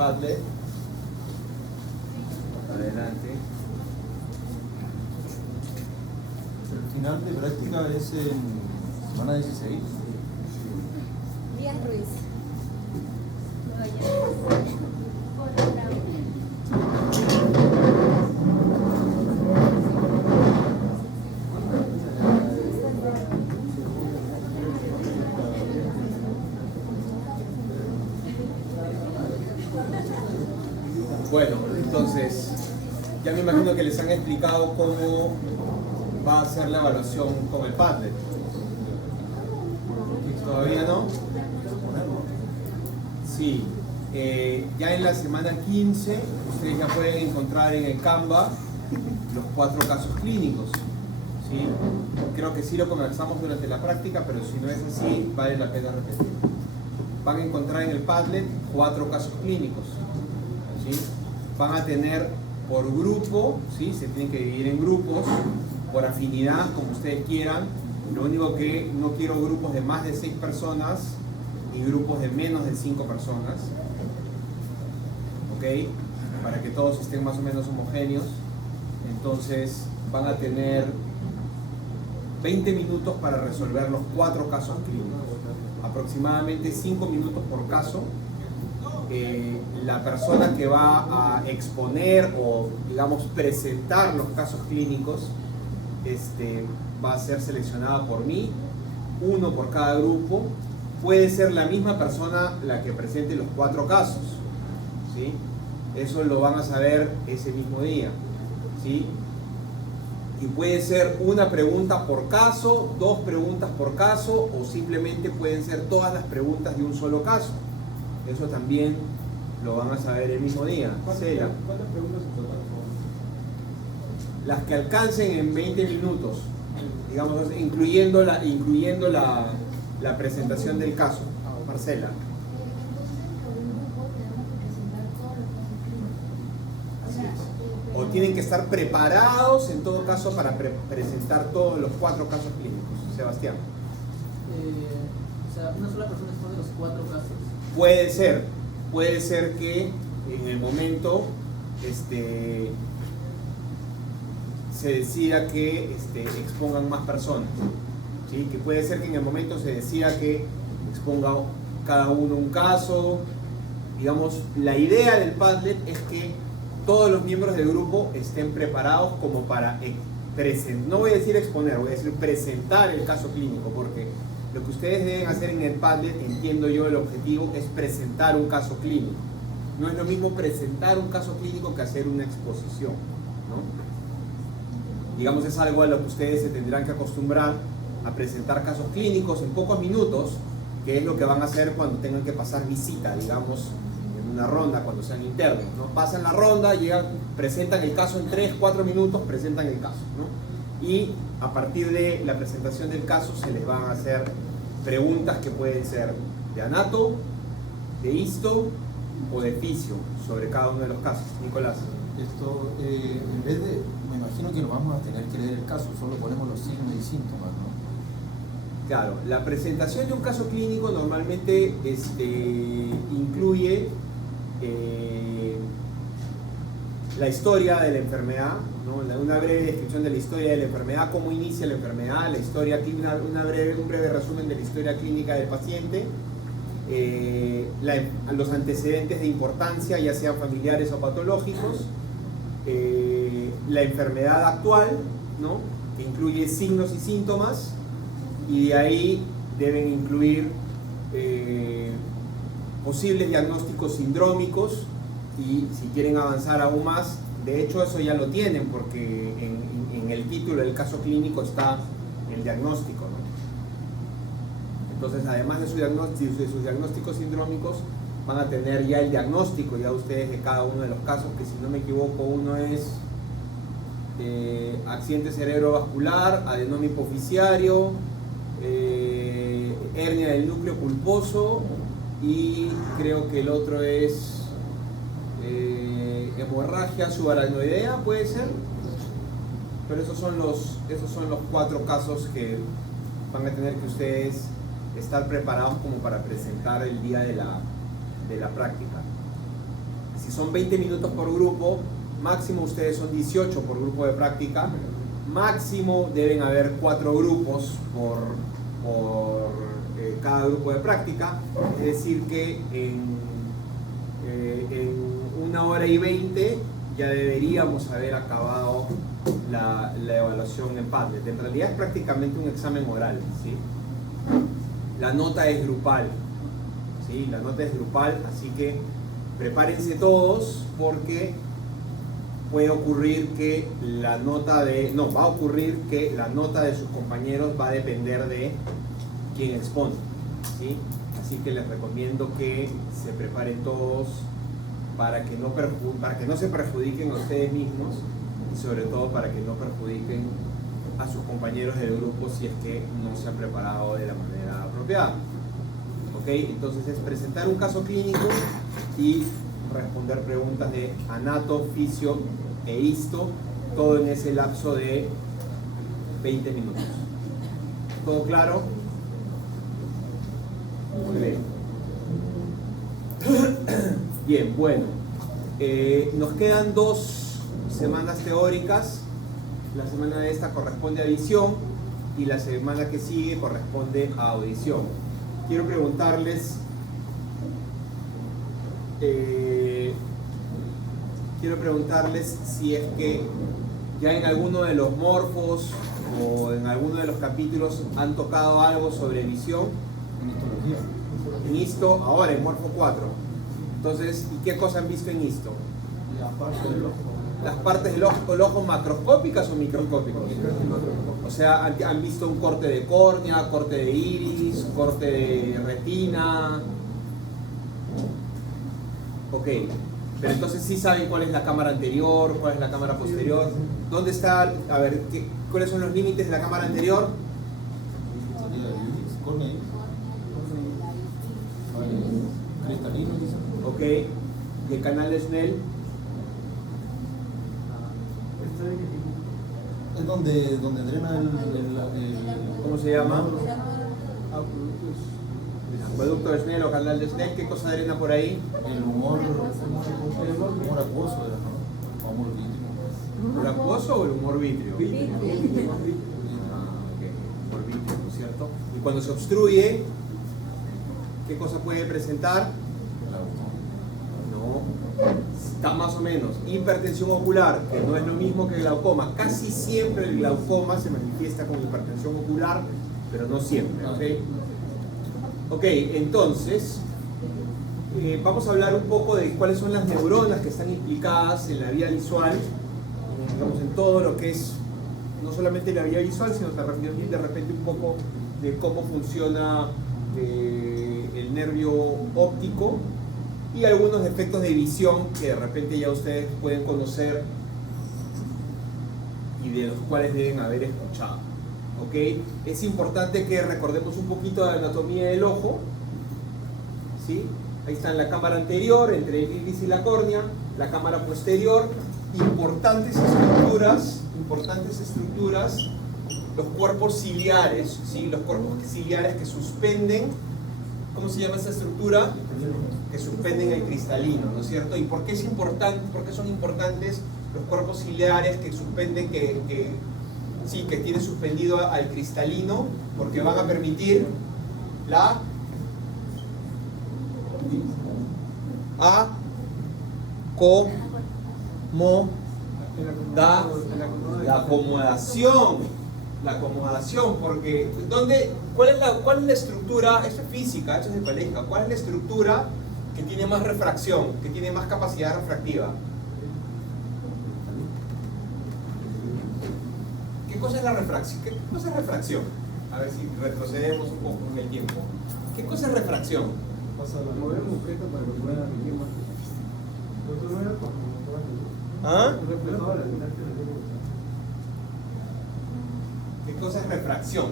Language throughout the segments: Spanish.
Padlet. Adelante. El final de práctica es en semana 16. Díaz Ruiz. Bueno, entonces, ya me imagino que les han explicado cómo va a ser la evaluación con el Padlet. ¿Todavía no? Sí. Ya en la semana 15, ustedes ya pueden encontrar en el Canva los 4 casos clínicos. ¿Sí? Creo que sí lo conversamos durante la práctica, pero si no es así, vale la pena repetir. Van a encontrar en el Padlet 4 casos clínicos. ¿Sí? Van a tener por grupo, ¿sí? Se tienen que dividir en grupos, por afinidad, como ustedes quieran. Lo único que no quiero grupos de más de 6 personas y grupos de menos de 5 personas. ¿Ok? Para que todos estén más o menos homogéneos. Entonces van a tener 20 minutos para resolver los 4 casos clínicos. Aproximadamente 5 minutos por caso. La persona que va a exponer o, digamos, presentar los casos clínicos va a ser seleccionada por mí, 1 por cada grupo. Puede ser la misma persona la que presente los 4 casos, ¿sí? Eso lo van a saber ese mismo día, ¿sí? Y puede ser una pregunta por caso, 2 preguntas por caso, o simplemente pueden ser todas las preguntas de un solo caso. Eso también lo van a saber el mismo día. ¿Cuántas preguntas en total? Las que alcancen en 20 minutos, digamos, incluyendo la presentación del caso. Marcela. Así es. O tienen que estar preparados en todo caso para presentar todos los 4 casos clínicos. Sebastián. O sea, una sola persona expone los 4 casos. Puede ser que en el momento se decida que expongan más personas, ¿sí? Que puede ser que en el momento se decida que exponga cada uno un caso. Digamos, la idea del Padlet es que todos los miembros del grupo estén preparados como para presentar, no voy a decir exponer, voy a decir presentar el caso clínico, porque lo que ustedes deben hacer en el Padlet, entiendo yo, el objetivo es presentar un caso clínico. No es lo mismo presentar un caso clínico que hacer una exposición, ¿no? Digamos, es algo a lo que ustedes se tendrán que acostumbrar, a presentar casos clínicos en pocos minutos, que es lo que van a hacer cuando tengan que pasar visita, digamos, en una ronda, cuando sean internos, ¿no? Pasan la ronda, llegan, presentan el caso en 3-4 minutos, presentan el caso, ¿no? Y a partir de la presentación del caso se les van a hacer preguntas que pueden ser de anato, de histo o de fisio sobre cada uno de los casos. Nicolás. Esto, en vez de, me imagino que no vamos a tener que leer el caso, solo ponemos los signos y síntomas, ¿no? Claro, la presentación de un caso clínico normalmente incluye la historia de la enfermedad, ¿no? Una breve descripción de la historia de la enfermedad, cómo inicia la enfermedad, la historia clínica, un breve resumen de la historia clínica del paciente, los antecedentes de importancia, ya sean familiares o patológicos, la enfermedad actual, ¿no? Que incluye signos y síntomas, y de ahí deben incluir posibles diagnósticos sindrómicos, y si quieren avanzar aún más, de hecho eso ya lo tienen, porque en el título del caso clínico está el diagnóstico, ¿no? Entonces, además de sus diagnósticos sindrómicos, van a tener ya el diagnóstico ya ustedes de cada uno de los casos, que si no me equivoco, uno es accidente cerebrovascular, adenoma hipoficiario, hernia del núcleo pulposo, y creo que el otro es hemorragia subaracnoidea, puede ser. Pero esos son los 4 casos que van a tener que ustedes estar preparados como para presentar el día de la práctica. Si son 20 minutos por grupo, máximo ustedes son 18 por grupo de práctica, máximo deben haber 4 grupos por cada grupo de práctica, es decir que en 1 hora y 20 ya deberíamos haber acabado la evaluación en Padlet. En realidad es prácticamente un examen oral, ¿sí? La nota es grupal, ¿sí? La nota es grupal, así que prepárense todos porque puede ocurrir que la nota va a ocurrir que la nota de sus compañeros va a depender de quién expone, ¿sí? Así que les recomiendo que se preparen todos para que no se perjudiquen a ustedes mismos y sobre todo para que no perjudiquen a sus compañeros del grupo si es que no se han preparado de la manera apropiada. ¿Ok? Entonces es presentar un caso clínico y responder preguntas de anato, fisio e histo, todo en ese lapso de 20 minutos. ¿Todo claro? Muy bien. Bien, bueno. Nos quedan 2 semanas teóricas. La semana de esta corresponde a visión y la semana que sigue corresponde a audición. Quiero preguntarles si es que ya en alguno de los morfos o en alguno de los capítulos han tocado algo sobre visión. En histología. En histo, ahora en morfo 4. Entonces, ¿y qué cosa han visto en histo? La parte del ojo. ¿Las partes del ojo macroscópicas o microscópicas? O sea, han visto un corte de córnea, corte de iris, corte de retina. Ok, pero entonces sí saben cuál es la cámara anterior, cuál es la cámara posterior. ¿Dónde está? A ver, ¿cuáles son los límites de la cámara anterior? Sería iris, córnea, iris. Cristalino, quizás. Ok, ¿y el canal de Snell? Es donde drena el ¿Cómo se llama? Acueducto de Snell o canal de Snell. ¿Qué cosa drena por ahí? el humor acuoso, ¿no? O humor vítreo. ¿El acuoso o el humor vítreo? Vitrio. Ah, ok, humor vítreo, ¿no es cierto? Y cuando se obstruye, ¿qué cosa puede presentar? No, está más o menos. Hipertensión ocular, que no es lo mismo que el glaucoma. Casi siempre el glaucoma se manifiesta con hipertensión ocular, pero no siempre, ¿ok? Ok, entonces, vamos a hablar un poco de cuáles son las neuronas que están implicadas en la vía visual, digamos, en todo lo que es, no solamente la vía visual, sino también de repente un poco de cómo funciona el nervio óptico y algunos efectos de visión que de repente ya ustedes pueden conocer y de los cuales deben haber escuchado. ¿Ok? Es importante que recordemos un poquito de la anatomía del ojo. ¿Sí? Ahí está la cámara anterior, entre el iris y la córnea, la cámara posterior, importantes estructuras, los cuerpos ciliares, ¿sí? Los cuerpos ciliares que suspenden, ¿cómo se llama esa estructura? Que suspenden el cristalino, ¿no es cierto? ¿Y por qué es importante? ¿Por qué son importantes los cuerpos ciliares que suspenden, que tiene suspendido al cristalino? Porque van a permitir la acomodación, porque ¿cuál es la estructura? Esto es física, esto es de colegio. ¿Cuál es la estructura que tiene más refracción, que tiene más capacidad refractiva? ¿Qué cosa es la refracción? ¿Qué cosa es refracción? A ver si retrocedemos un poco en el tiempo. ¿Qué cosa es refracción? Mover un objeto para que pueda emitir más. ¿Ah? ¿Qué cosa es refracción?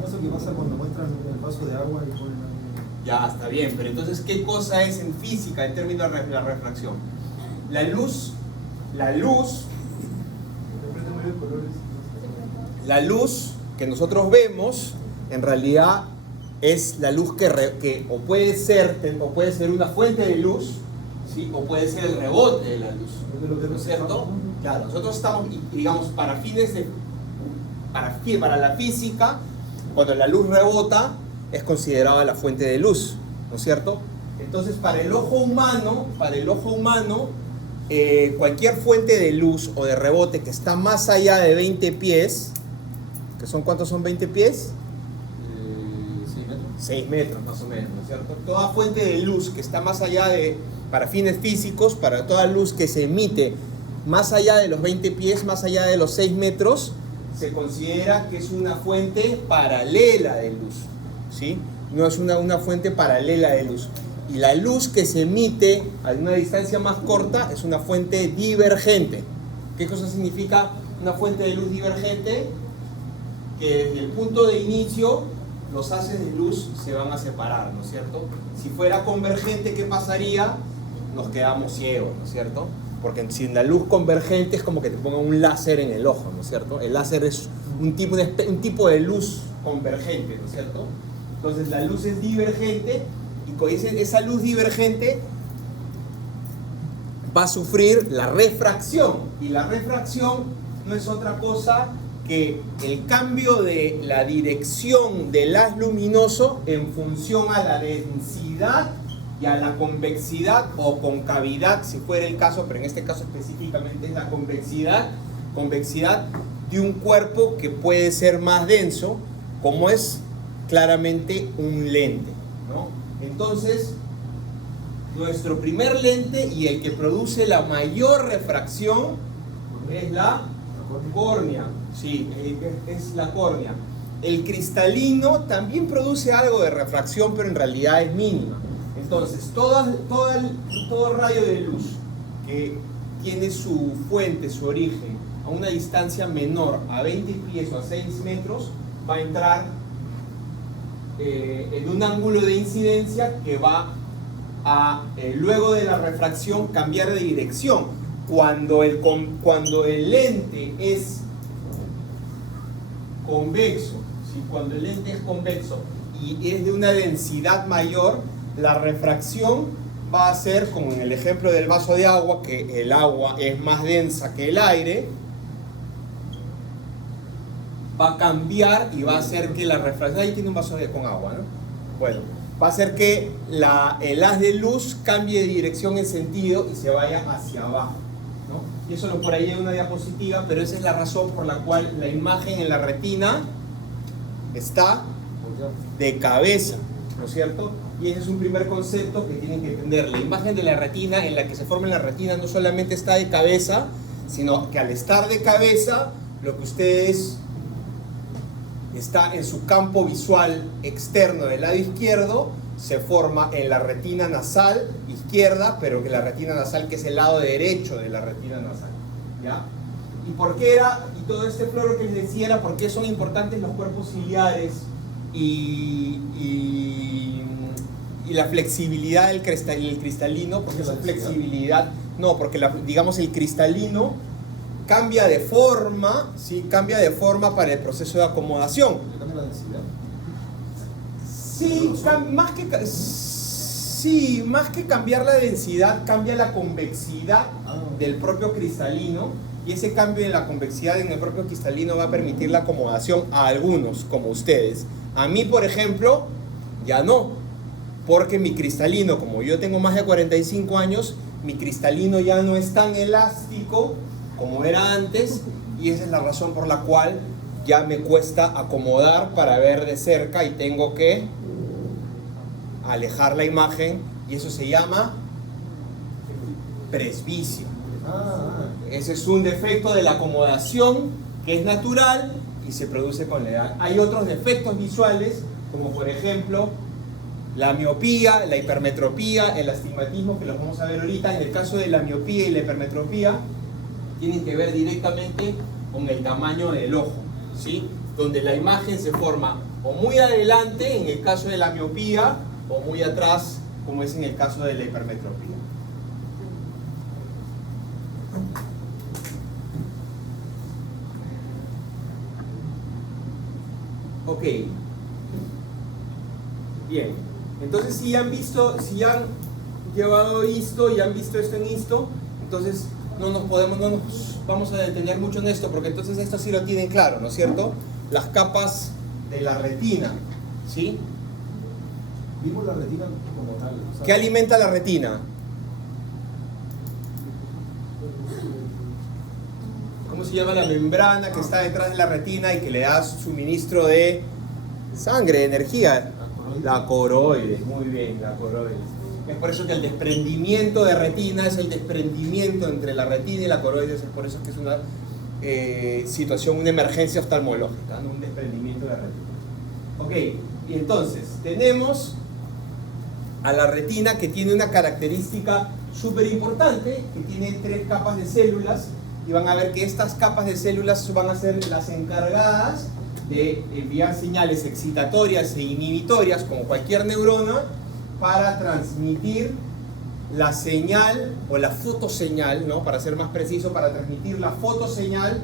No, eso que pasa cuando muestran el vaso de agua y ponen ahí. Ya, está bien, pero entonces, ¿qué cosa es en física en términos de la refracción? La luz, que nosotros vemos, en realidad es la luz que o puede ser una fuente de luz, ¿sí? O puede ser el rebote de la luz, ¿no es cierto? Claro, nosotros estamos, digamos, para la física, cuando la luz rebota, es considerada la fuente de luz, ¿no es cierto? Entonces, para el ojo humano, cualquier fuente de luz o de rebote que está más allá de 20 pies, que son, ¿cuántos son 20 pies? 6 metros. 6 metros más o menos, ¿no es cierto? Toda fuente de luz que está más allá de, para fines físicos, para toda luz que se emite más allá de los 20 pies, más allá de los 6 metros, se considera que es una fuente paralela de luz, ¿sí? No es una fuente paralela de luz. Y la luz que se emite a una distancia más corta es una fuente divergente. ¿Qué cosa significa una fuente de luz divergente? Que desde el punto de inicio los haces de luz se van a separar, ¿no es cierto? Si fuera convergente, ¿qué pasaría? Nos quedamos ciegos, ¿no es cierto? Porque si en la luz convergente es como que te pongan un láser en el ojo, ¿no es cierto? El láser es un tipo de luz convergente, ¿no es cierto? Entonces la luz es divergente y con esa luz divergente va a sufrir la refracción. Y la refracción no es otra cosa que el cambio de la dirección del haz luminoso en función a la densidad y a la convexidad o concavidad, si fuera el caso, pero en este caso específicamente es la convexidad de un cuerpo que puede ser más denso, como es claramente un lente, ¿no? Entonces, nuestro primer lente y el que produce la mayor refracción es la córnea. Sí, es la córnea. El cristalino también produce algo de refracción, pero en realidad es mínima. Entonces, todo rayo de luz que tiene su fuente, su origen, a una distancia menor a 20 pies o a 6 metros, va a entrar en un ángulo de incidencia que va a, luego de la refracción, cambiar de dirección. Cuando el lente es convexo, ¿sí? Cuando el lente es convexo y es de una densidad mayor, la refracción va a ser, como en el ejemplo del vaso de agua, que el agua es más densa que el aire, va a cambiar y va a hacer que la refracción, ahí tiene un vaso con agua, ¿no? Bueno, va a hacer que el haz de luz cambie de dirección en sentido y se vaya hacia abajo, ¿no? Y eso por ahí hay una diapositiva, pero esa es la razón por la cual la imagen en la retina está de cabeza, ¿no es cierto? Y ese es un primer concepto que tienen que entender. La imagen de la retina, en la que se forma en la retina, no solamente está de cabeza, sino que al estar de cabeza, lo que ustedes está en su campo visual externo del lado izquierdo, se forma en la retina nasal izquierda, pero que la retina nasal, que es el lado derecho de la retina nasal, ¿ya? ¿Y por qué y todo este floro que les decía era por qué son importantes los cuerpos ciliares y la flexibilidad del cristalino? Porque esa flexibilidad, no, porque digamos el cristalino cambia de forma, ¿sí? Cambia de forma para el proceso de acomodación. ¿Cambia la densidad? Sí, más que cambiar la densidad, cambia la convexidad del propio cristalino, y ese cambio en la convexidad en el propio cristalino va a permitir la acomodación a algunos, como ustedes. A mí, por ejemplo, ya no, porque mi cristalino, como yo tengo más de 45 años, mi cristalino ya no es tan elástico como era antes, y esa es la razón por la cual ya me cuesta acomodar para ver de cerca y tengo que alejar la imagen, y eso se llama presbicia. Ese es un defecto de la acomodación que es natural y se produce con la edad. Hay otros defectos visuales, como por ejemplo la miopía, la hipermetropía, el astigmatismo, que los vamos a ver ahorita. En el caso de la miopía y la hipermetropía, tienen que ver directamente con el tamaño del ojo, ¿sí? Donde la imagen se forma o muy adelante, en el caso de la miopía, o muy atrás, como es en el caso de la hipermetropía. Ok. Bien. Entonces, si han llevado histo y han visto esto en histo, entonces no nos vamos a detener mucho en esto, porque entonces esto sí lo tienen claro, ¿no es cierto? Las capas de la retina, ¿sí? Vimos la retina como tal. O sea, ¿Qué alimenta la retina? ¿Cómo se llama la membrana que está detrás de la retina y que le da suministro de sangre, de energía? La coroides, muy bien, la coroides. Es por eso que el desprendimiento de retina es el desprendimiento entre la retina y la coroides, es por eso que es una situación, una emergencia oftalmológica, ¿no? Un desprendimiento de retina. Ok, y entonces tenemos a la retina, que tiene una característica súper importante, que tiene 3 capas de células, y van a ver que estas capas de células van a ser las encargadas de enviar señales excitatorias e inhibitorias, como cualquier neurona, para transmitir la señal o la fotoseñal, ¿no? Para ser más preciso, para transmitir la fotoseñal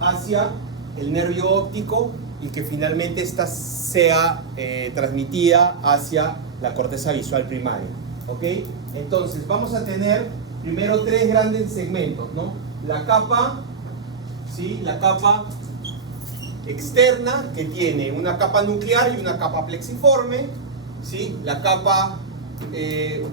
hacia el nervio óptico y que finalmente esta sea transmitida hacia la corteza visual primaria. ¿Ok? Entonces vamos a tener primero 3 grandes segmentos, ¿no? La capa, ¿sí? La capa externa, que tiene una capa nuclear y una capa plexiforme, ¿sí? La capa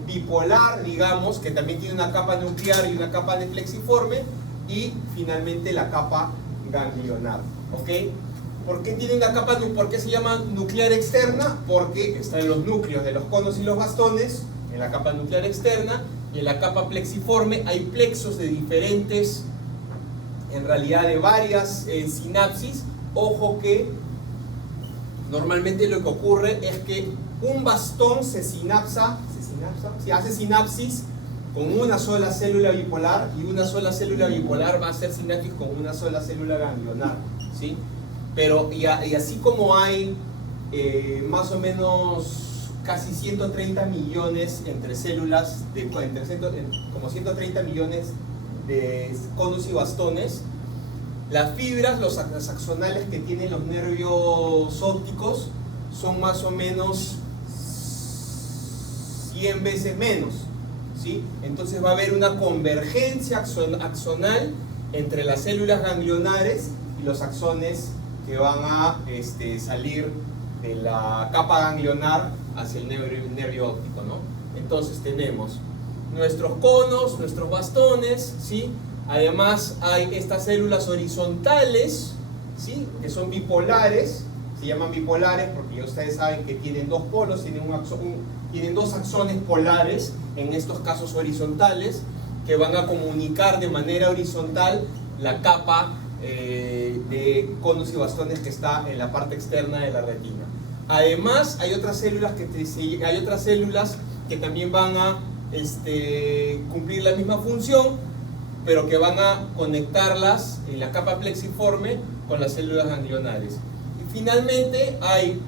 bipolar, digamos, que también tiene una capa nuclear y una capa de plexiforme, y finalmente la capa ganglionar. ¿Ok? ¿Por qué tiene una capa, por qué se llama nuclear externa? Porque están los núcleos de los conos y los bastones en la capa nuclear externa, y en la capa plexiforme hay plexos de diferentes, en realidad de varias sinapsis. Ojo que normalmente lo que ocurre es que un bastón se hace sinapsis con una sola célula bipolar, y una sola célula bipolar va a hacer sinapsis con una sola célula ganglionar, ¿sí? Pero y así como hay más o menos casi 130 millones entre células, como 130 millones de conos y bastones, las fibras, los axonales que tienen los nervios ópticos son más o menos 100 veces menos, ¿sí? Entonces va a haber una convergencia axonal entre las células ganglionares y los axones que van a salir de la capa ganglionar hacia el nervio óptico, ¿no? Entonces tenemos nuestros conos, nuestros bastones, ¿sí? Además hay estas células horizontales, ¿sí? Que son bipolares, se llaman bipolares porque ya ustedes saben que tienen 2 polos, tienen 2 axones polares, en estos casos horizontales, que van a comunicar de manera horizontal la capa de conos y bastones que está en la parte externa de la retina. Además hay otras células que también van a cumplir la misma función, pero que van a conectarlas en la capa plexiforme con las células ganglionares. Y finalmente hay,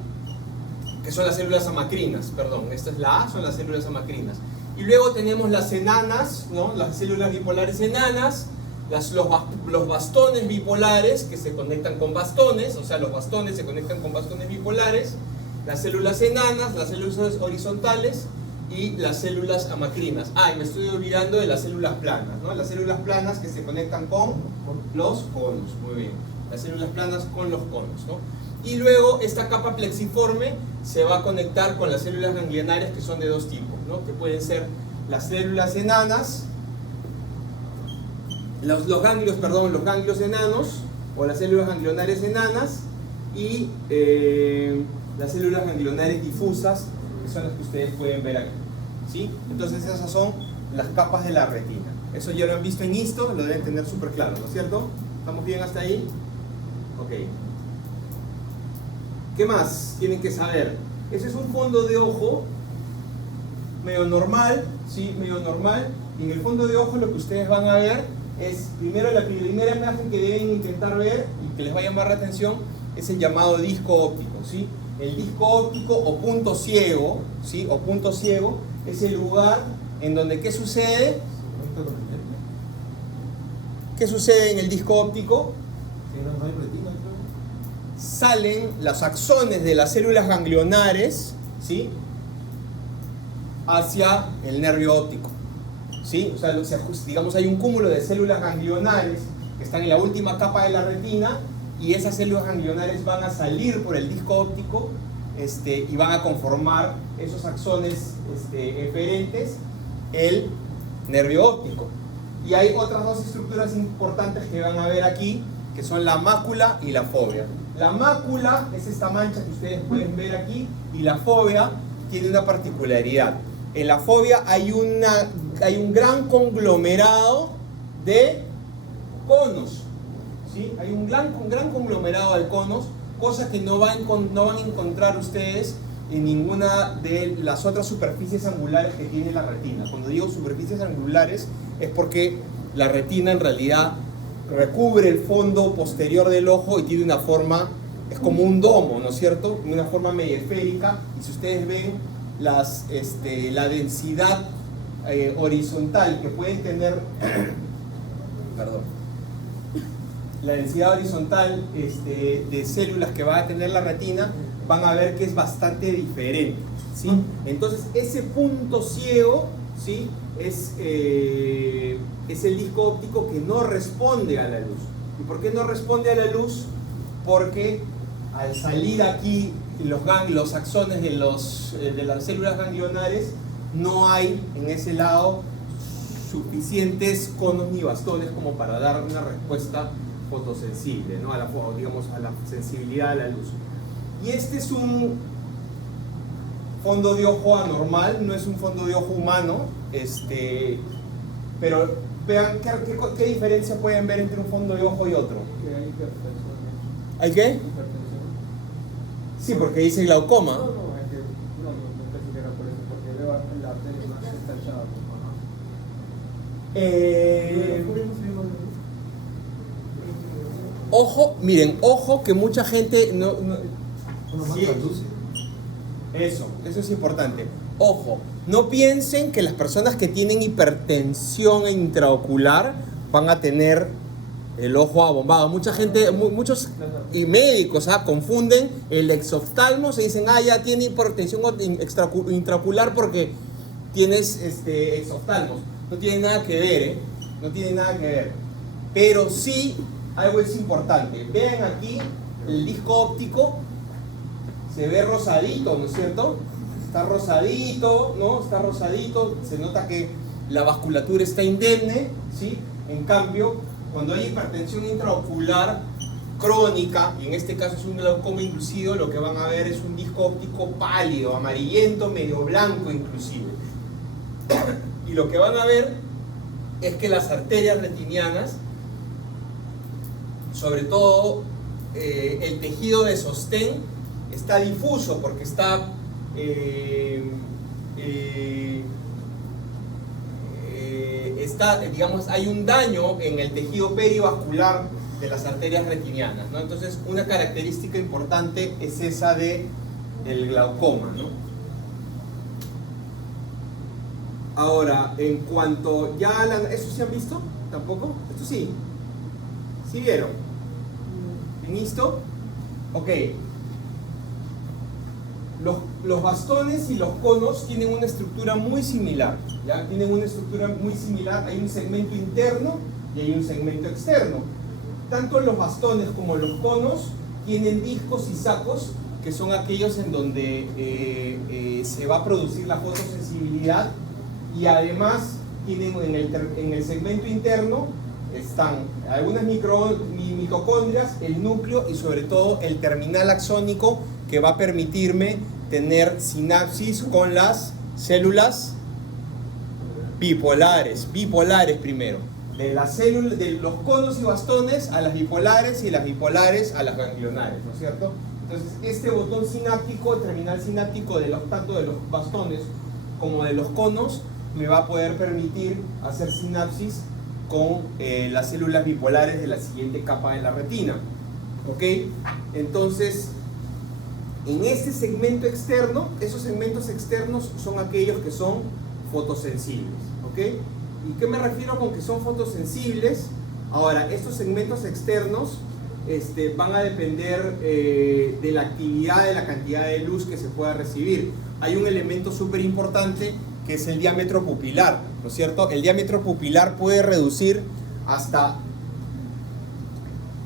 que son las células amacrinas, perdón, esta es la A, son las células amacrinas. Y luego tenemos las enanas, ¿no? Las células bipolares enanas, los bastones bipolares que se conectan con bastones, o sea, los bastones se conectan con bastones bipolares, las células enanas, las células horizontales y las células amacrinas. Y me estoy olvidando de las células planas, ¿no? Las células planas que se conectan con los conos, muy bien. Las células planas con los conos, ¿no? Y luego esta capa plexiforme se va a conectar con las células ganglionares, que son de 2 tipos, ¿no? Que pueden ser las células enanas, los ganglios enanos, o las células ganglionares enanas, y las células ganglionares difusas, que son las que ustedes pueden ver aquí, ¿sí? Entonces esas son las capas de la retina. Eso ya lo han visto en histo, lo deben tener súper claro, ¿no es cierto? ¿Estamos bien hasta ahí? Ok. ¿Qué más tienen que saber? Ese es un fondo de ojo medio normal, ¿sí? Medio normal. Y en el fondo de ojo lo que ustedes van a ver es, primero, la primera imagen que deben intentar ver y que les va a llamar la atención es el llamado disco óptico, ¿sí? El disco óptico o punto ciego, ¿sí? O punto ciego es el lugar en donde, ¿qué sucede? ¿Qué sucede en el disco óptico? No hay retina, creo. Salen los axones de las células ganglionares, ¿sí? hacia el nervio óptico, ¿sí? O sea, digamos, hay un cúmulo de células ganglionares que están en la última capa de la retina y esas células ganglionares van a salir por el disco óptico y van a conformar esos axones eferentes, el nervio óptico. Y hay otras dos estructuras importantes que van a ver aquí, que son la mácula y la fóvea. La mácula es esta mancha que ustedes pueden ver aquí, y la fóvea tiene una particularidad. En la fóvea hay un gran conglomerado de conos, ¿sí? Hay un gran conglomerado de conos, cosa que no van a encontrar ustedes en ninguna de las otras superficies angulares que tiene la retina. Cuando digo superficies angulares es porque la retina en realidad recubre el fondo posterior del ojo y tiene una forma, es como un domo, ¿no es cierto? Una forma medio esférica, y si ustedes ven la densidad horizontal que pueden tener, perdón, la densidad horizontal de células que va a tener la retina, van a ver que es bastante diferente, ¿sí? Entonces ese punto ciego, ¿sí? Es el disco óptico que no responde a la luz. ¿Y por qué no responde a la luz? Porque al salir aquí los axones de las células ganglionares, no hay en ese lado suficientes conos ni bastones como para dar una respuesta fotosensible, ¿no? a la sensibilidad a la luz. Y este es un fondo de ojo anormal, no es un fondo de ojo humano, pero vean qué diferencia pueden ver entre un fondo de ojo y otro. Que hay hipertensión. ¿Hay qué? Hipertensión. Sí, porque dice glaucoma. No, es que no pensé que era por eso, porque veo la arteria más estallada. Ojo, miren, ojo que mucha gente no sí, eso es importante. Ojo, no piensen que las personas que tienen hipertensión intraocular van a tener el ojo abombado. Mucha gente, muchos y médicos confunden el exoftalmo, se dicen, ya tiene hipertensión intraocular porque tienes exoftalmos. No tiene nada que ver, no tiene nada que ver. Pero sí, algo es importante. Vean aquí el disco óptico, se ve rosadito, ¿no es cierto? Está rosadito, ¿no? Está rosadito, se nota que la vasculatura está indemne, ¿sí? En cambio, cuando hay hipertensión intraocular crónica, y en este caso es un glaucoma inducido, lo que van a ver es un disco óptico pálido, amarillento, medio blanco inclusive. Y lo que van a ver es que las arterias retinianas, sobre todo el tejido de sostén, está difuso porque digamos, hay un daño en el tejido perivascular de las arterias retinianas, ¿no? Entonces, una característica importante es esa del glaucoma, ¿no? Ahora, en cuanto ya ¿eso se han visto? ¿Tampoco? Esto sí. ¿Sí vieron? ¿En esto? Ok. Los bastones y los conos tienen una estructura muy similar, ¿ya? Tienen una estructura muy similar, hay un segmento interno y hay un segmento externo. Tanto los bastones como los conos tienen discos y sacos, que son aquellos en donde se va a producir la fotosensibilidad, y además tienen en el segmento interno están algunas mitocondrias, el núcleo y sobre todo el terminal axónico, que va a permitirme tener sinapsis con las células bipolares primero. De los conos y bastones a las bipolares, y las bipolares a las ganglionares, ¿no es cierto? Entonces, este botón sináptico, terminal sináptico tanto de los bastones como de los conos, me va a poder permitir hacer sinapsis con las células bipolares de la siguiente capa de la retina. ¿Ok? Entonces, en este segmento externo, esos segmentos externos son aquellos que son fotosensibles. ¿Ok? ¿Y qué me refiero con que son fotosensibles? Ahora, estos segmentos externos van a depender de la actividad, de la cantidad de luz que se pueda recibir. Hay un elemento súper importante que es el diámetro pupilar, ¿no es cierto? El diámetro pupilar puede reducir hasta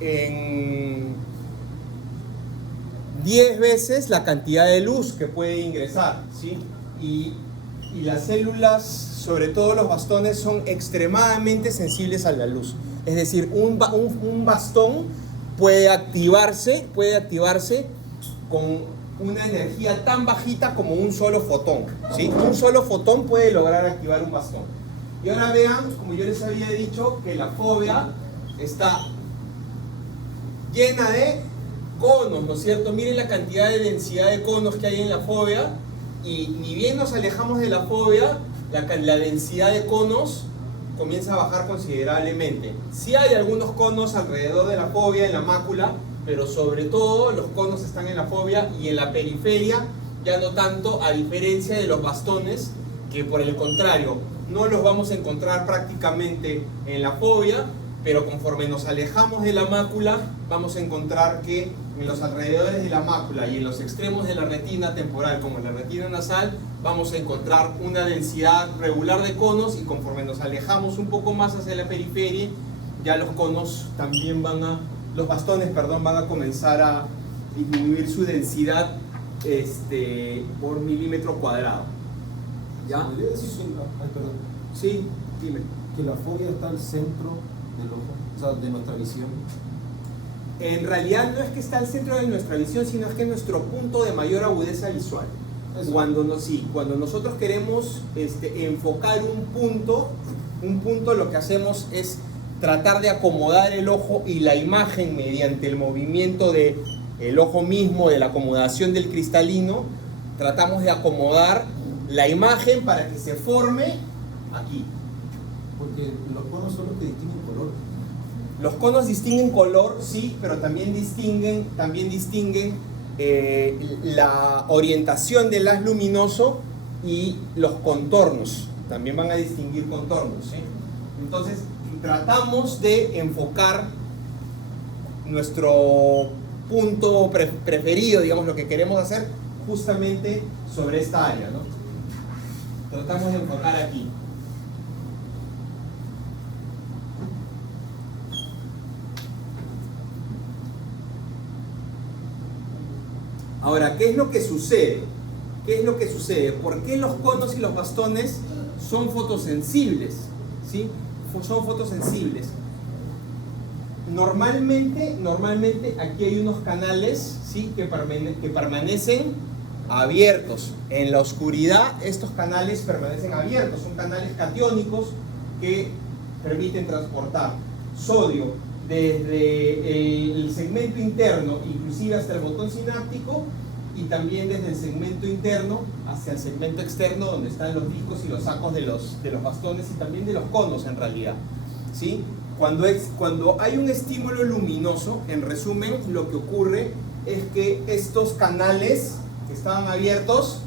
en 10 veces la cantidad de luz que puede ingresar, ¿sí? Y las células, sobre todo los bastones, son extremadamente sensibles a la luz. Es decir, un bastón puede activarse con una energía tan bajita como un solo fotón, ¿sí? Un solo fotón puede lograr activar un bastón. Y ahora vean, como yo les había dicho, que la fóvea está llena de conos, ¿no es cierto? Miren la cantidad de densidad de conos que hay en la fóvea, y ni bien nos alejamos de la fóvea, la densidad de conos comienza a bajar considerablemente. Sí hay algunos conos alrededor de la fóvea, en la mácula, pero sobre todo los conos están en la fóvea y en la periferia ya no tanto, a diferencia de los bastones, que por el contrario no los vamos a encontrar prácticamente en la fóvea, pero conforme nos alejamos de la mácula vamos a encontrar que en los alrededores de la mácula y en los extremos de la retina temporal como en la retina nasal vamos a encontrar una densidad regular de conos, y conforme nos alejamos un poco más hacia la periferia ya los conos también los bastones, perdón, van a comenzar a disminuir su densidad por milímetro cuadrado. ¿Ya? ¿Podría decir que perdón, Sí, dime. que la fobia está al centro del ojo, o sea, de nuestra visión? En realidad no es que está al centro de nuestra visión, sino es que es nuestro punto de mayor agudeza visual. Eso. Cuando nosotros queremos enfocar un punto, lo que hacemos es tratar de acomodar el ojo y la imagen mediante el movimiento del ojo mismo, de la acomodación del cristalino. Tratamos de acomodar la imagen para que se forme aquí. Porque los conos son los que distinguen color. Los conos distinguen color, sí, pero también distinguen la orientación del haz luminoso y los contornos. También van a distinguir contornos, ¿sí? Entonces, tratamos de enfocar nuestro punto preferido, digamos, lo que queremos hacer justamente sobre esta área, ¿no? Tratamos de enfocar aquí. Ahora, ¿qué es lo que sucede? ¿Qué es lo que sucede? ¿Por qué los conos y los bastones son fotosensibles? ¿Sí? Son fotosensibles. Normalmente aquí hay unos canales, ¿sí? que permanecen abiertos. En la oscuridad estos canales permanecen abiertos. Son canales catiónicos que permiten transportar sodio desde el segmento interno, inclusive hasta el botón sináptico, y también desde el segmento interno hacia el segmento externo, donde están los discos y los sacos de los bastones y también de los conos en realidad, ¿sí? Cuando hay un estímulo luminoso, en resumen, lo que ocurre es que estos canales que estaban abiertos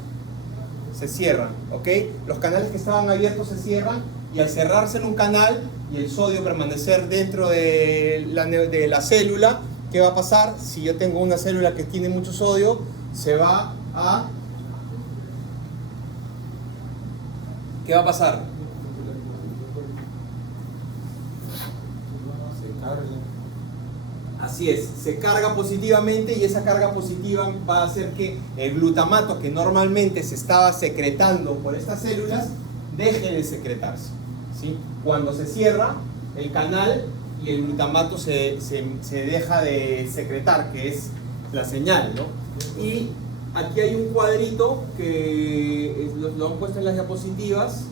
se cierran, ¿ok? Los canales que estaban abiertos se cierran, y al cerrarse en un canal y el sodio permanecer dentro de la célula, ¿qué va a pasar? Si yo tengo una célula que tiene mucho sodio, ¿qué va a pasar? Se carga. Así es, se carga positivamente, y esa carga positiva va a hacer que el glutamato que normalmente se estaba secretando por estas células deje de secretarse, ¿sí? Cuando se cierra el canal y el glutamato se deja de secretar, que es la señal, ¿no? Y aquí hay un cuadrito que lo han puesto en las diapositivas,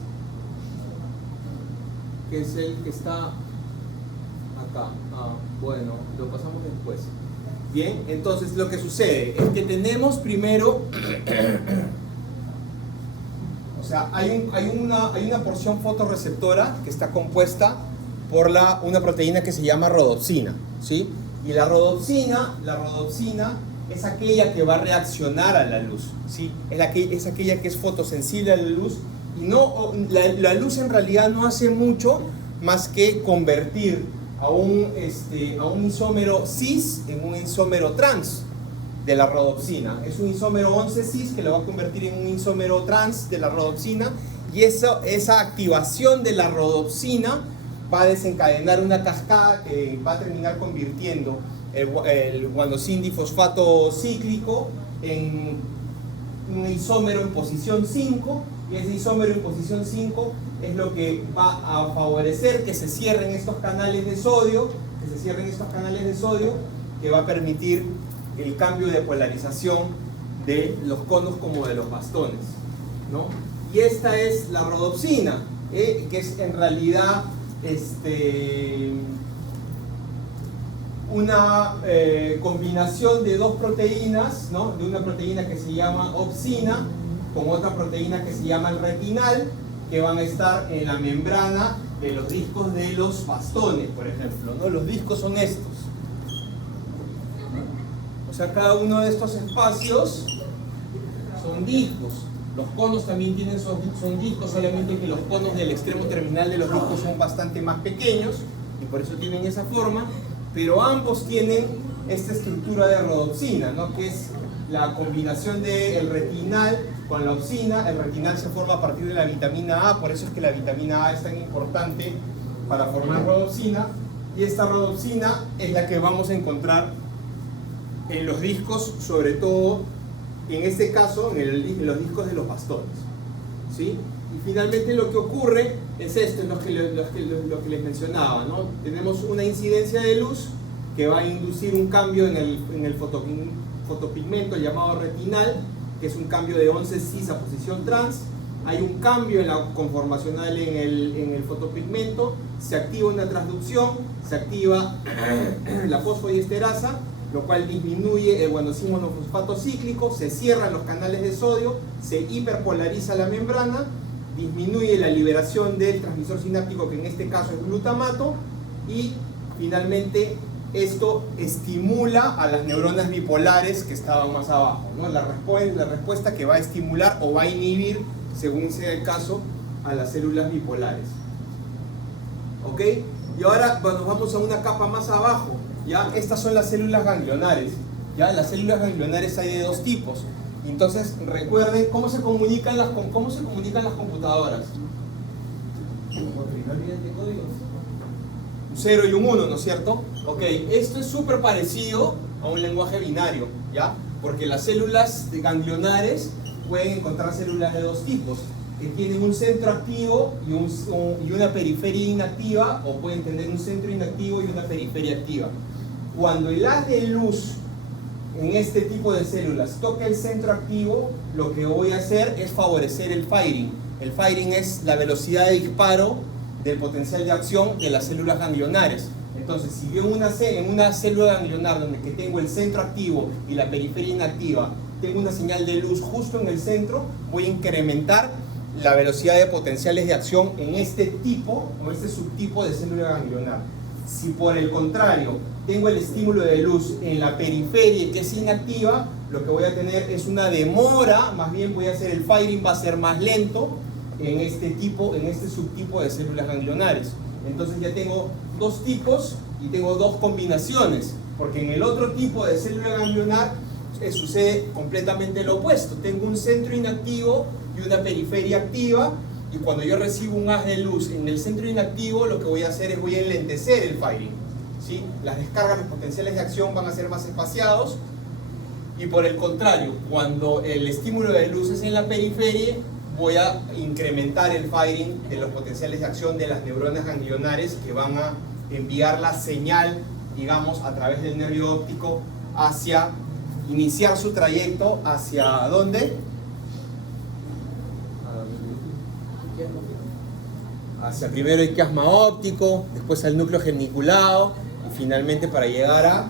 que es el que está acá. Bueno, lo pasamos después. Bien, entonces lo que sucede es que tenemos primero, o sea, hay una porción fotorreceptora que está compuesta por una proteína que se llama rodopsina, ¿sí? Y la rodopsina es aquella que va a reaccionar a la luz, ¿sí? Es aquella que es fotosensible a la luz, y la luz en realidad no hace mucho más que convertir a un isómero cis en un isómero trans de la rodopsina. Es un isómero 11 cis que lo va a convertir en un isómero trans de la rodopsina, Y esa activación de la rodopsina va a desencadenar una cascada que va a terminar convirtiendo el guanosin difosfato cíclico en un isómero en posición 5, y ese isómero en posición 5 es lo que va a favorecer que se cierren estos canales de sodio, que va a permitir el cambio de polarización de los conos como de los bastones, ¿no? Y esta es la rodopsina, que es en realidad una combinación de dos proteínas, ¿no? De una proteína que se llama opsina con otra proteína que se llama el retinal, que van a estar en la membrana de los discos de los bastones, por ejemplo, ¿no? Los discos son estos. O sea, cada uno de estos espacios son discos. Los conos también son discos, solamente que los conos del extremo terminal de los discos son bastante más pequeños y por eso tienen esa forma, pero ambos tienen esta estructura de rodopsina, ¿no? Que es la combinación del retinal con la opsina. El retinal se forma a partir de la vitamina A, por eso es que la vitamina A es tan importante para formar rodopsina, y esta rodopsina es la que vamos a encontrar en los discos, sobre todo en este caso en los discos de los bastones, ¿sí? Y finalmente lo que ocurre es esto, lo que les mencionaba, ¿no? Tenemos una incidencia de luz que va a inducir un cambio en el fotopigmento llamado retinal, que es un cambio de 11 cis a posición trans. Hay un cambio en la conformacional en el fotopigmento, se activa una transducción, se activa la fosfodiesterasa, lo cual disminuye el guanosin monofosfato cíclico, se cierran los canales de sodio, se hiperpolariza la membrana, disminuye la liberación del transmisor sináptico, que en este caso es glutamato, y finalmente esto estimula a las neuronas bipolares que estaban más abajo, ¿no? La respuesta que va a estimular o va a inhibir, según sea el caso, a las células bipolares. ¿Ok? Y ahora nos vamos a una capa más abajo. ¿Ya? Estas son las células ganglionares. ¿Ya? Las células ganglionares hay de dos tipos. Entonces, recuerden cómo se comunican las computadoras. Un 0 y un 1, ¿no es cierto? Ok, esto es súper parecido a un lenguaje binario, ¿ya? Porque las células ganglionares pueden encontrar células de dos tipos, que tienen un centro activo y una periferia inactiva, o pueden tener un centro inactivo y una periferia activa. Cuando el haz de luz en este tipo de células toca el centro activo, lo que voy a hacer es favorecer el firing. El firing es la velocidad de disparo del potencial de acción de las células ganglionares. Entonces, si yo en una célula ganglionar donde que tengo el centro activo y la periferia inactiva, tengo una señal de luz justo en el centro, voy a incrementar la velocidad de potenciales de acción en este tipo o este subtipo de célula ganglionar. Si por el contrario tengo el estímulo de luz en la periferia que es inactiva, lo que voy a tener es una demora, más bien voy a hacer el firing, va a ser más lento en este subtipo de células ganglionares. Entonces ya tengo dos tipos y tengo dos combinaciones, porque en el otro tipo de célula ganglionar sucede completamente lo opuesto. Tengo un centro inactivo y una periferia activa, y cuando yo recibo un haz de luz en el centro inactivo, lo que voy a hacer es voy a enlentecer el firing, ¿sí? Las descargas, los potenciales de acción van a ser más espaciados, y por el contrario, cuando el estímulo de luz es en la periferia, voy a incrementar el firing de los potenciales de acción de las neuronas ganglionares, que van a enviar la señal, digamos, a través del nervio óptico hacia iniciar su trayecto hacia ¿dónde? Hacia primero el quiasma óptico, después al núcleo geniculado y finalmente para llegar a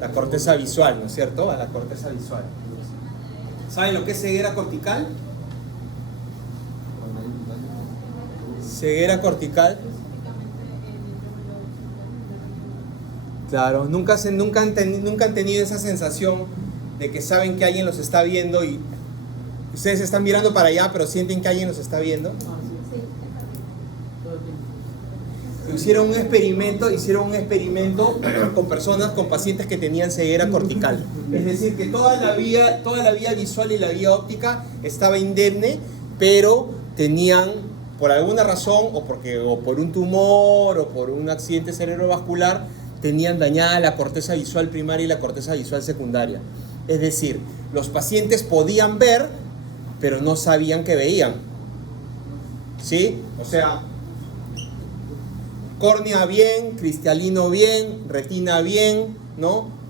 la corteza visual, ¿no es cierto? A la corteza visual. ¿Saben lo que es ceguera cortical? Ceguera cortical. Claro, nunca han tenido esa sensación de que saben que alguien los está viendo y ustedes están mirando para allá, pero sienten que alguien los está viendo. Hicieron un experimento con personas, con pacientes que tenían ceguera cortical. Es decir, que toda la vía visual y la vía óptica estaba indemne, pero tenían, por alguna razón, o por un tumor, o por un accidente cerebrovascular, tenían dañada la corteza visual primaria y la corteza visual secundaria. Es decir, los pacientes podían ver, pero no sabían que veían. ¿Sí? O sea, córnea bien, cristalino bien, retina bien, ¿no?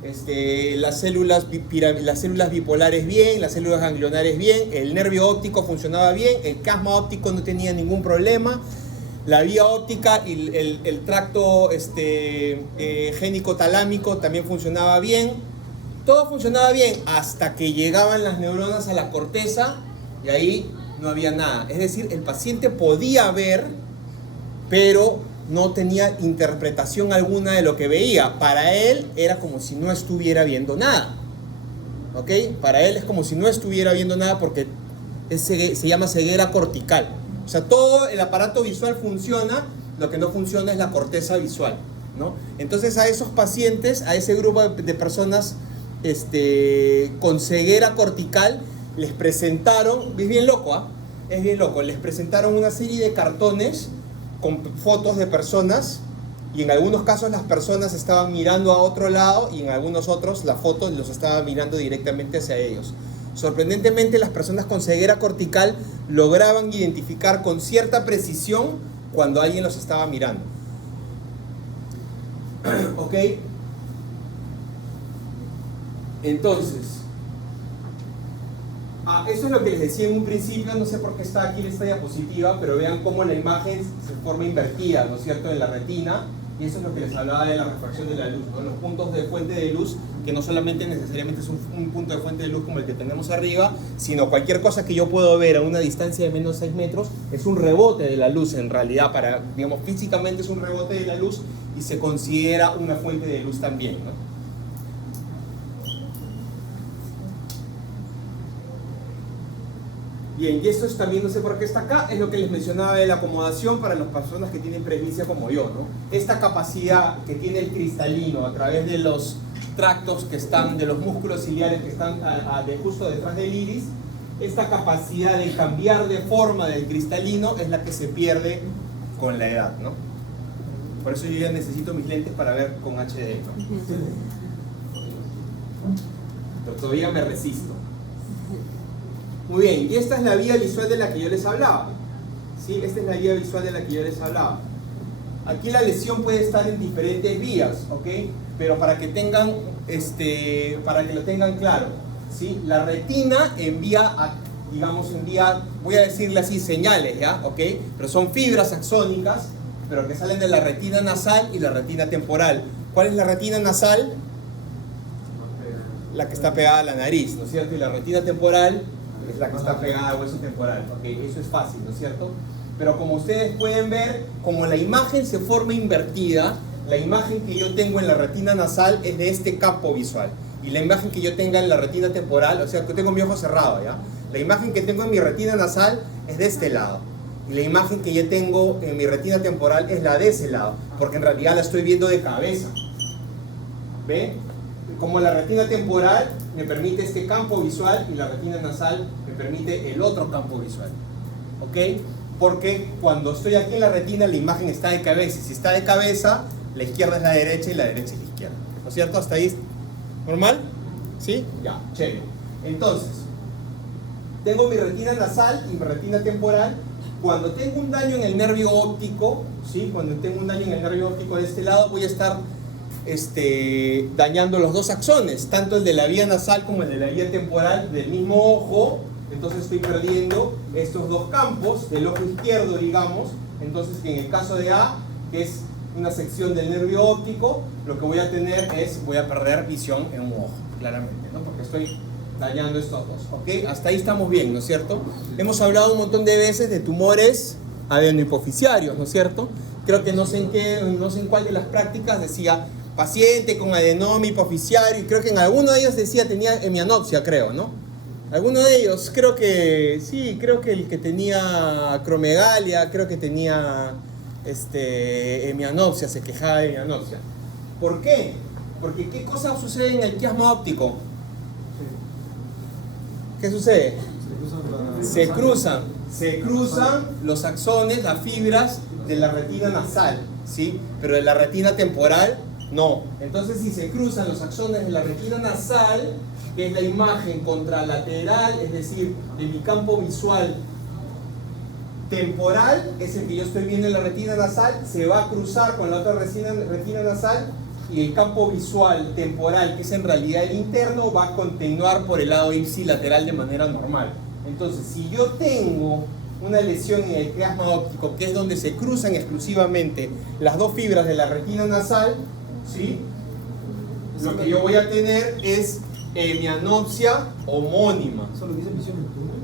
Las células bipolares bien, las células ganglionares bien, el nervio óptico funcionaba bien, el casma óptico no tenía ningún problema, la vía óptica y el tracto génico-talámico también funcionaba bien, todo funcionaba bien hasta que llegaban las neuronas a la corteza y ahí no había nada. Es decir, el paciente podía ver, pero no tenía interpretación alguna de lo que veía. Para él era como si no estuviera viendo nada. ¿Ok? Para él es como si no estuviera viendo nada porque se llama ceguera cortical. O sea, todo el aparato visual funciona, lo que no funciona es la corteza visual, ¿no? Entonces a esos pacientes, a ese grupo de personas con ceguera cortical, les presentaron, es bien loco, ¿ah? Es bien loco, les presentaron una serie de cartones con fotos de personas y en algunos casos las personas estaban mirando a otro lado y en algunos otros la foto los estaba mirando directamente hacia ellos. Sorprendentemente, las personas con ceguera cortical lograban identificar con cierta precisión cuando alguien los estaba mirando. ¿Ok? Entonces, eso es lo que les decía en un principio, no sé por qué está aquí en esta diapositiva, pero vean cómo la imagen se forma invertida, ¿no es cierto?, en la retina, y eso es lo que les hablaba de la refracción de la luz, ¿no? Los puntos de fuente de luz, que no solamente necesariamente es un punto de fuente de luz como el que tenemos arriba, sino cualquier cosa que yo puedo ver a una distancia de menos de 6 metros, es un rebote de la luz en realidad, digamos, físicamente es un rebote de la luz y se considera una fuente de luz también, ¿no? Bien, y esto es también, no sé por qué está acá, es lo que les mencionaba de la acomodación para las personas que tienen presbicia como yo, ¿no? Esta capacidad que tiene el cristalino a través de los tractos que están, de los músculos ciliares que están justo detrás del iris, esta capacidad de cambiar de forma del cristalino es la que se pierde con la edad, ¿no? Por eso yo ya necesito mis lentes para ver con HD, ¿no? Pero todavía me resisto. Muy bien, y esta es la vía visual de la que yo les hablaba. ¿Sí? Esta es la vía visual de la que yo les hablaba. Aquí la lesión puede estar en diferentes vías, ¿ok? Pero para que tengan, para que lo tengan claro, ¿sí? La retina envía, voy a decirle así, señales, ¿ya? ¿Ok? Pero son fibras axónicas, pero que salen de la retina nasal y la retina temporal. ¿Cuál es la retina nasal? La que está pegada a la nariz, ¿no es cierto? Y la retina temporal es la que está pegada al hueso temporal, ¿ok? Eso es fácil, ¿no es cierto? Pero como ustedes pueden ver, como la imagen se forma invertida, la imagen que yo tengo en la retina nasal es de este campo visual. Y la imagen que yo tenga en la retina temporal, o sea, que tengo mi ojo cerrado, ¿ya? La imagen que tengo en mi retina nasal es de este lado. Y la imagen que yo tengo en mi retina temporal es la de ese lado, porque en realidad la estoy viendo de cabeza. ¿Ve? Como la retina temporal me permite este campo visual y la retina nasal me permite el otro campo visual. ¿Ok? Porque cuando estoy aquí en la retina la imagen está de cabeza. Y si está de cabeza, la izquierda es la derecha y la derecha es la izquierda. ¿No es cierto? ¿Hasta ahí normal? ¿Sí? Ya, chévere. Entonces, tengo mi retina nasal y mi retina temporal. Cuando tengo un daño en el nervio óptico, ¿sí? Cuando tengo un daño en el nervio óptico de este lado, voy a estar dañando los dos axones, tanto el de la vía nasal como el de la vía temporal del mismo ojo. Entonces estoy perdiendo estos dos campos del ojo izquierdo, digamos. Entonces, en el caso de A, que es una sección del nervio óptico, lo que voy a tener voy a perder visión en un ojo, claramente, ¿no? Porque estoy dañando estos dos, ¿ok? Hasta ahí estamos bien, ¿no es cierto? Hemos hablado un montón de veces de tumores adenohipoficiarios, ¿no es cierto? Creo que no sé en cuál de las prácticas decía paciente con adenoma hipoficiario, y creo que en alguno de ellos decía tenía hemianopsia, creo, ¿no? Alguno de ellos, creo que el que tenía acromegalia, creo que tenía hemianopsia, se quejaba de hemianopsia. ¿Por qué? Porque ¿qué cosa sucede en el quiasma óptico? ¿Qué sucede? Se se cruzan los axones, las fibras de la retina nasal, ¿sí? Pero de la retina temporal, no. Entonces, si se cruzan los axones de la retina nasal, que es la imagen contralateral, es decir, de mi campo visual temporal, es el que yo estoy viendo en la retina nasal, se va a cruzar con la otra retina nasal, y el campo visual temporal, que es en realidad el interno, va a continuar por el lado ipsilateral de manera normal. Entonces, si yo tengo una lesión en el quiasma óptico, que es donde se cruzan exclusivamente las dos fibras de la retina nasal, ¿sí? Lo que yo voy a tener es hemianopsia homónima. ¿Eso lo dice visión en túnel?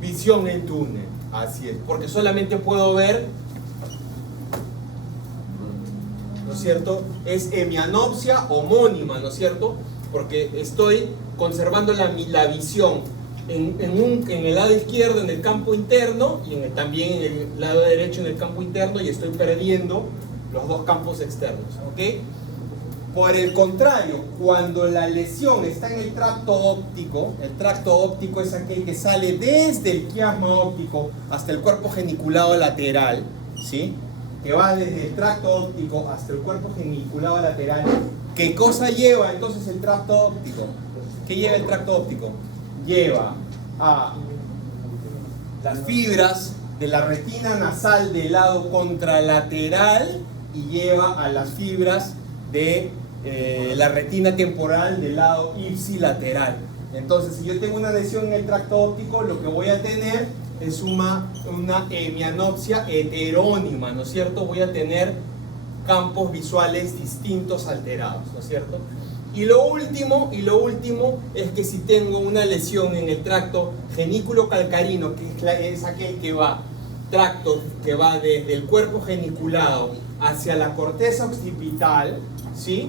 Visión en túnel, así es, porque solamente puedo ver, ¿no es cierto? Es hemianopsia homónima, ¿no es cierto? Porque estoy conservando la visión en el lado izquierdo en el campo interno y también en el lado derecho en el campo interno, y estoy perdiendo los dos campos externos, ¿ok? Por el contrario, cuando la lesión está en el tracto óptico es aquel que sale desde el quiasma óptico hasta el cuerpo geniculado lateral, ¿sí? Que va desde el tracto óptico hasta el cuerpo geniculado lateral. ¿Qué cosa lleva entonces el tracto óptico? ¿Qué lleva el tracto óptico? Lleva a las fibras de la retina nasal del lado contralateral y lleva a las fibras de la retina temporal del lado ipsilateral. Entonces, si yo tengo una lesión en el tracto óptico, lo que voy a tener es una hemianopsia heterónima, ¿no es cierto? Voy a tener campos visuales distintos alterados, ¿no es cierto? Y lo último es que si tengo una lesión en el tracto genículo-calcarino, que es aquel que va desde el cuerpo geniculado hacia la corteza occipital, ¿sí?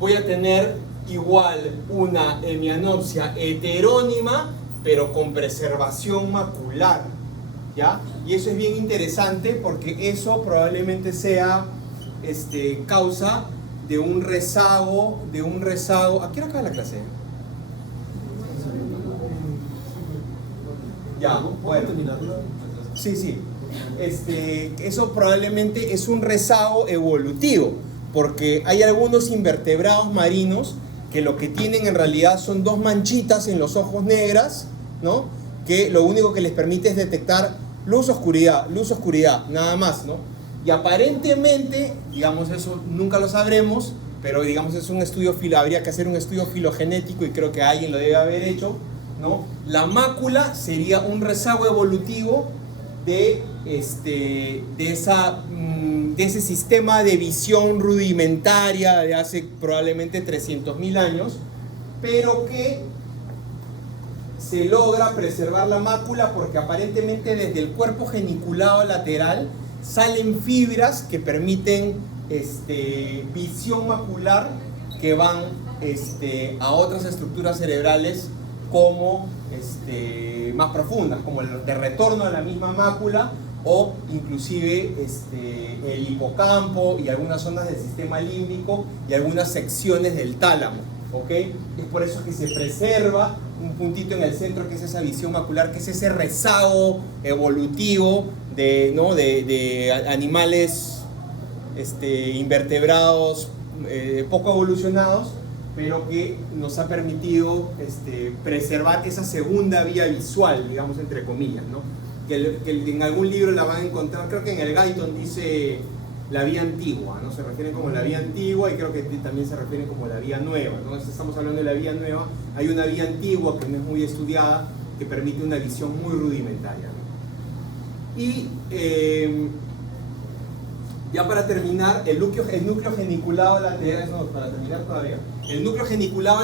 Voy a tener igual una hemianopsia heterónima, pero con preservación macular, ¿ya? Y eso es bien interesante porque eso probablemente sea causa de un rezago. ¿A qué hora acaba la clase? Ya, bueno. Sí. Eso probablemente es un rezago evolutivo, porque hay algunos invertebrados marinos que lo que tienen en realidad son dos manchitas en los ojos negras, ¿no? Que lo único que les permite es detectar luz, oscuridad, nada más, ¿no? Y aparentemente, digamos, eso nunca lo sabremos, pero digamos es un estudio habría que hacer un estudio filogenético y creo que alguien lo debe haber hecho, ¿no? La mácula sería un rezago evolutivo de ese sistema de visión rudimentaria de hace probablemente 300.000 años, pero que se logra preservar la mácula porque aparentemente desde el cuerpo geniculado lateral salen fibras que permiten visión macular que van a otras estructuras cerebrales como más profundas, como el de retorno a la misma mácula, o inclusive el hipocampo y algunas zonas del sistema límbico y algunas secciones del tálamo, ¿ok? Es por eso que se preserva un puntito en el centro que es esa visión macular, que es ese rezago evolutivo de animales invertebrados poco evolucionados, pero que nos ha permitido preservar esa segunda vía visual, digamos, entre comillas, ¿no? Que en algún libro la van a encontrar, creo que en el Guyton dice la vía antigua, ¿no? Se refieren como la vía antigua, y creo que también se refieren como la vía nueva, ¿no? Estamos hablando de la vía nueva. Hay una vía antigua que no es muy estudiada, que permite una visión muy rudimentaria, ¿no? Y ya para terminar, el núcleo geniculado lateral, no, para terminar todavía, el núcleo geniculado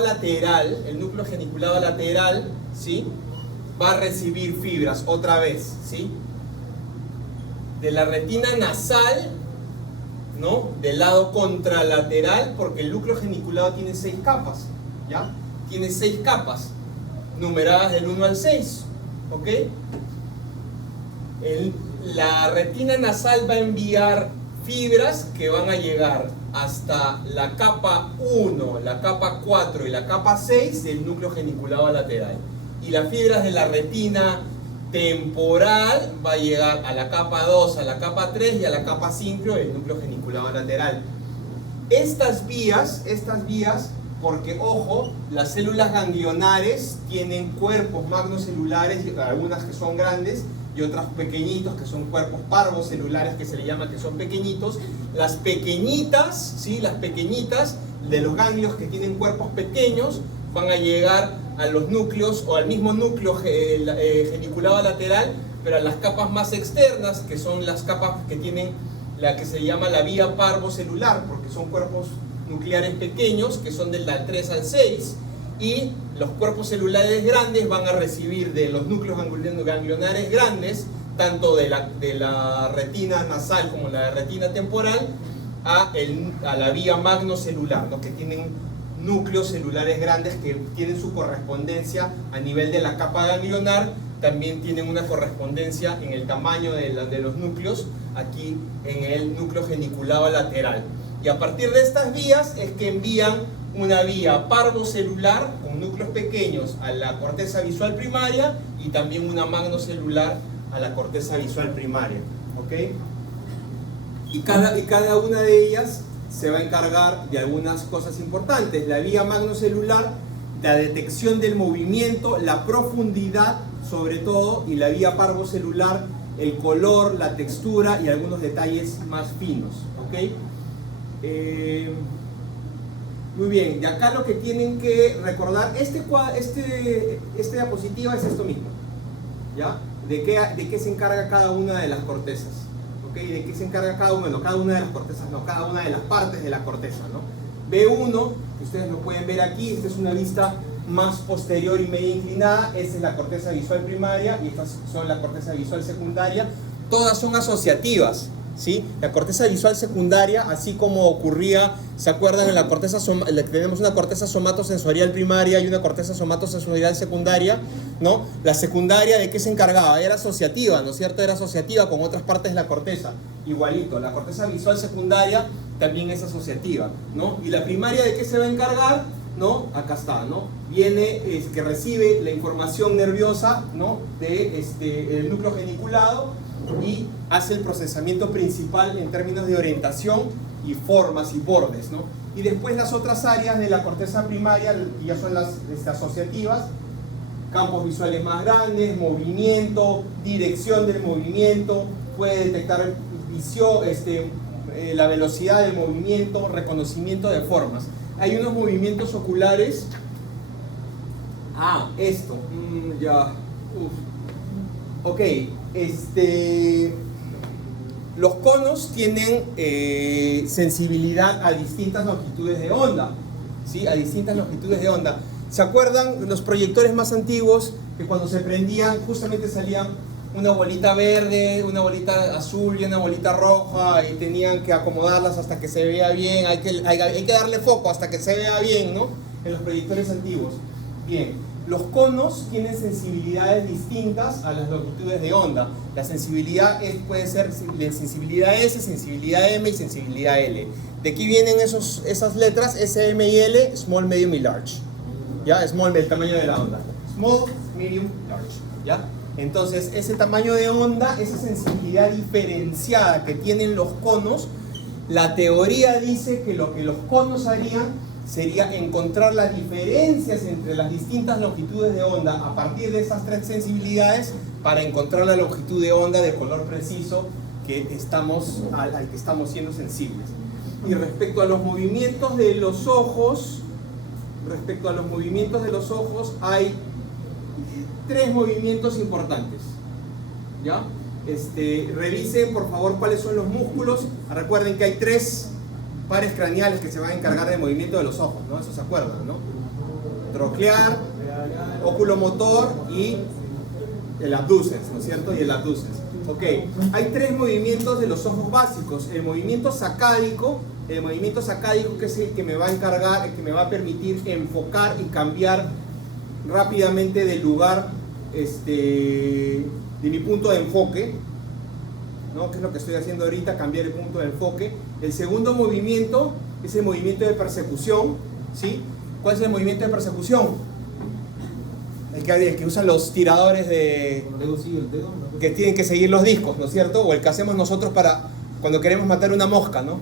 lateral, ¿sí? Va a recibir fibras otra vez, ¿sí? De la retina nasal, ¿no? Del lado contralateral, porque el núcleo geniculado tiene 6 capas, ¿ya? Tiene 6 capas, numeradas del 1 al 6, ¿ok? La retina nasal va a enviar fibras que van a llegar hasta la capa 1, la capa 4 y la capa 6 del núcleo geniculado lateral. Y las fibras de la retina temporal va a llegar a la capa 2, a la capa 3 y a la capa 5 del núcleo geniculado lateral. Estas vías, porque ojo, las células ganglionares tienen cuerpos magnocelulares, algunas que son grandes y otras pequeñitos que son cuerpos parvocelulares, que se le llama que son pequeñitos. Las pequeñitas, ¿sí? Las pequeñitas de los ganglios que tienen cuerpos pequeños van a llegar a los núcleos o al mismo núcleo geniculado lateral, pero a las capas más externas, que son las capas que tienen la que se llama la vía parvocelular, porque son cuerpos nucleares pequeños que son del 3 al 6, y los cuerpos celulares grandes van a recibir de los núcleos ganglionares grandes, tanto de la retina nasal como la retina temporal, a la vía magnocelular, ¿no? Que tienen núcleos celulares grandes que tienen su correspondencia a nivel de la capa ganglionar, también tienen una correspondencia en el tamaño de los núcleos aquí en el núcleo geniculado lateral. Y a partir de estas vías es que envían una vía parvocelular con núcleos pequeños a la corteza visual primaria y también una magnocelular a la corteza visual primaria. ¿Ok? Y cada una de ellas se va a encargar de algunas cosas importantes. La vía magnocelular, la detección del movimiento, la profundidad sobre todo, y la vía parvocelular, el color, la textura y algunos detalles más finos. ¿Ok? Muy bien, y acá lo que tienen que recordar, esta diapositiva es esto mismo, ¿ya? ¿De qué se encarga cada una de las cortezas? ¿Ok? ¿De qué se encarga cada una? No, cada una de las cortezas, no, cada una de las partes de la corteza, ¿no? B1, que ustedes lo pueden ver aquí, esta es una vista más posterior y media inclinada, esta es la corteza visual primaria y estas son la corteza visual secundaria, todas son asociativas. ¿Sí? La corteza visual secundaria, así como ocurría, ¿se acuerdan? En la corteza tenemos una corteza somatosensorial primaria y una corteza somatosensorial secundaria, ¿no? La secundaria, ¿de qué se encargaba? Era asociativa, ¿no es cierto? Era asociativa con otras partes de la corteza. Igualito, la corteza visual secundaria también es asociativa, ¿no? ¿Y la primaria de qué se va a encargar? ¿No? Acá está, ¿no? Viene, que recibe la información nerviosa, ¿no? El núcleo geniculado, y hace el procesamiento principal en términos de orientación y formas y bordes, ¿no? Y después las otras áreas de la corteza primaria, que ya son las asociativas, campos visuales más grandes, movimiento, dirección del movimiento, puede detectar la velocidad del movimiento, reconocimiento de formas. Hay unos movimientos oculares. Esto. Ya. Ok. Los conos tienen sensibilidad a distintas longitudes de onda, ¿sí? A distintas longitudes de onda. ¿Se acuerdan los proyectores más antiguos que cuando se prendían justamente salían una bolita verde, una bolita azul y una bolita roja y tenían que acomodarlas hasta que se vea bien? Hay que darle foco hasta que se vea bien, ¿no? En los proyectores antiguos. Bien. Los conos tienen sensibilidades distintas a las longitudes de onda. La sensibilidad puede ser sensibilidad S, sensibilidad M y sensibilidad L. De aquí vienen esas letras S, M y L, small, medium y large. ¿Ya? Small, el tamaño de la onda. Small, medium, large. ¿Ya? Entonces, ese tamaño de onda, esa sensibilidad diferenciada que tienen los conos, la teoría dice que lo que los conos harían sería encontrar las diferencias entre las distintas longitudes de onda a partir de esas tres sensibilidades para encontrar la longitud de onda de color preciso al que estamos siendo sensibles. Y respecto a los movimientos de los ojos, hay tres movimientos importantes. ¿Ya? Revisen por favor cuáles son los músculos. Recuerden que hay tres pares craneales que se van a encargar del movimiento de los ojos, ¿no? Eso se acuerdan, ¿no? Troclear, oculomotor y el abducens, ¿no es cierto? Y el abducens. Ok, hay tres movimientos de los ojos básicos. El movimiento sacádico que es el que me va a encargar, el que me va a permitir enfocar y cambiar rápidamente del lugar de mi punto de enfoque, ¿no? Que es lo que estoy haciendo ahorita, cambiar el punto de enfoque. El segundo movimiento es el movimiento de persecución, ¿sí? ¿Cuál es el movimiento de persecución? El que usa los tiradores de... Como luego sigue el dedo, ¿no? que tienen que seguir los discos, ¿no es cierto? O el que hacemos nosotros para cuando queremos matar una mosca, ¿no?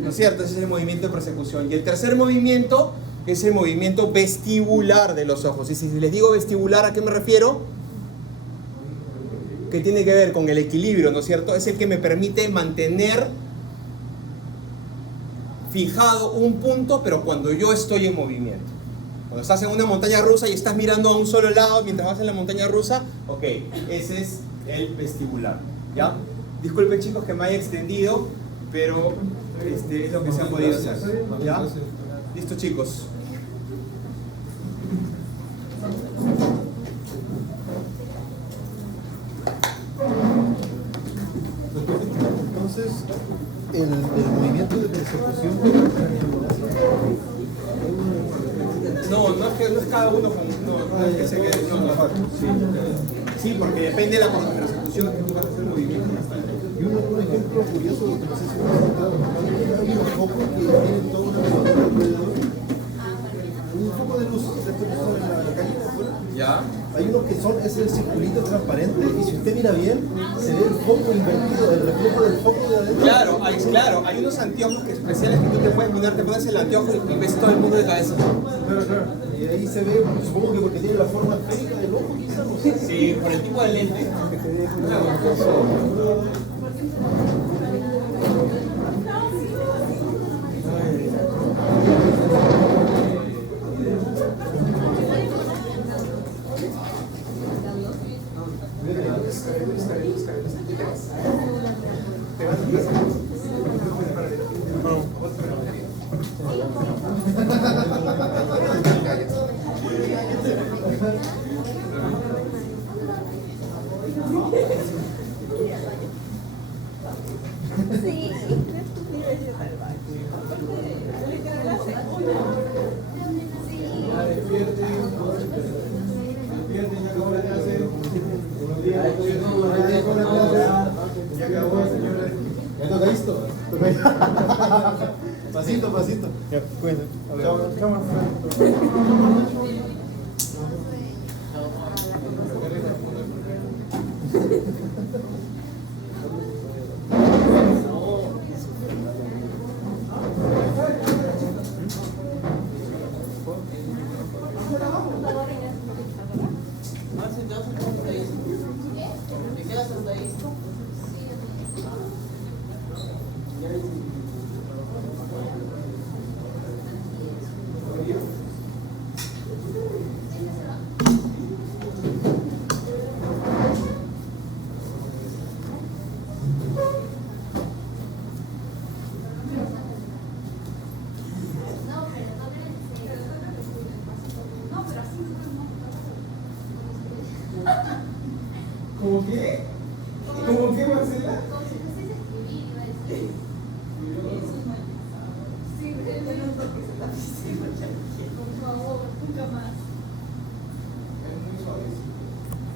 ¿No es cierto? Ese es el movimiento de persecución. Y el tercer movimiento es el movimiento vestibular de los ojos. Y si les digo vestibular, ¿a qué me refiero? Que tiene que ver con el equilibrio, ¿no es cierto? Es el que me permite mantener fijado un punto, pero cuando yo estoy en movimiento. Cuando estás en una montaña rusa y estás mirando a un solo lado mientras vas en la montaña rusa, ok, ese es el vestibular, ¿ya? Disculpen chicos que me haya extendido, pero es lo que se ha podido hacer, ¿ya? Listo chicos. Entonces, el movimiento de persecución No es cada uno con no es que se quede, sí, porque depende de la persecución que tú vas a hacer el movimiento. y un ejemplo curioso que no sé si lo has notado, hay unos focos que tienen toda una pelota alrededor, un foco de luz de estos que están en la calle de afuera. ¿Ya? Hay unos que son, es el circulito transparente y si usted mira bien, se ve el foco invertido, el reflejo del foco de adentro. Claro, hay unos anteojos especiales que tú te puedes poner, te pones el anteojo y ves todo el mundo de cabeza. Claro. Y ahí se ve, supongo que porque tiene la forma esférica del ojo, quizás, no sé. Sí, por el tipo de lente. Sí. Ya toca esto. Pasito. Ya, cuenta. ¿Cómo qué?